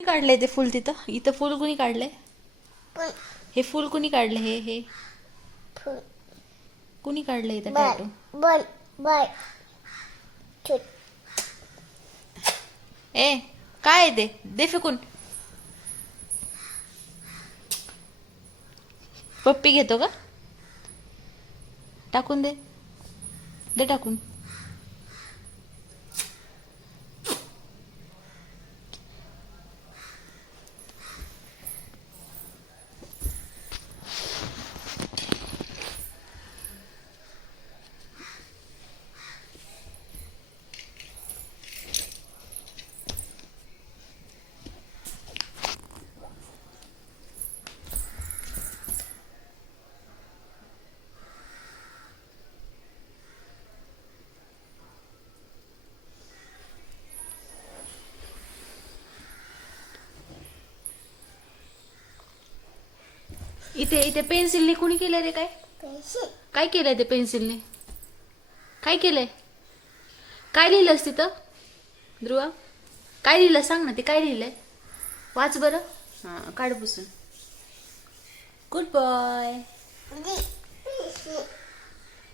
काढलंय ते फुल तिथं? इथं फुल कुणी काढलंय? पण हे फुल कुणी काढलं हे हे. कुणी काढलंय इथं टॅटू ए काय आहे ते? दे फेकून. पप्पी घेतो का? टाकून दे. दे टाकून. इथे इथे पेन्सिलने कुणी केलंय रे काय? काय केलंय ते पेन्सिलने? काय केलंय? काय लिहिलंस तिथं? ध्रुवा? काय लिहिलं? सांग ना ते काय लिहिलंय? वाच बरं. हां काढ पुसून. गुड बॉय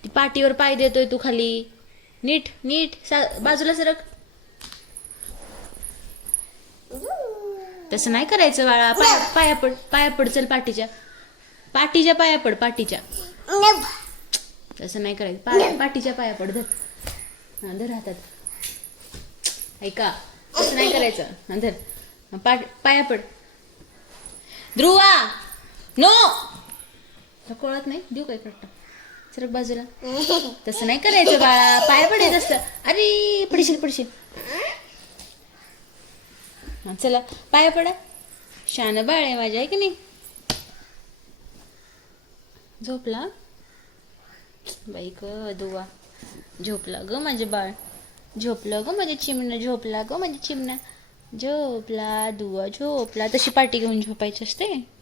ती पाठीवर पाय देतोय तू खाली. नीट नीट सा बाजूला सरक. तसं नाही करायचं बाळा. पाया पाया पड पाया पड चल पाठीच्या. पाठीच्या पाया पड पाठीच्या. तसं नाही करायचं. पाय पाठीच्या पाया पड धर. हां धर हातात. ऐका तसं नाही करायचं. हां धर. पाठ पाया पड. ध्रुवा! नो! कळत नाही? देऊ काय कट्टा सरक बाजूला. तसं नाही करायचं बाळा. पाया पडायचं असतं अरे पडशील पडशील. चला. पाया पडा. शान बाळ आहे माझ्या आहे की नाही? झोपला? बाई ग दुवा. झोपला ग माझे बाळ. झोपलं ग माझे चिमणं झोपला ग माझे चिमणा झोपला दुवा झोपला. तशी पाठी घेऊन झोपायची असते?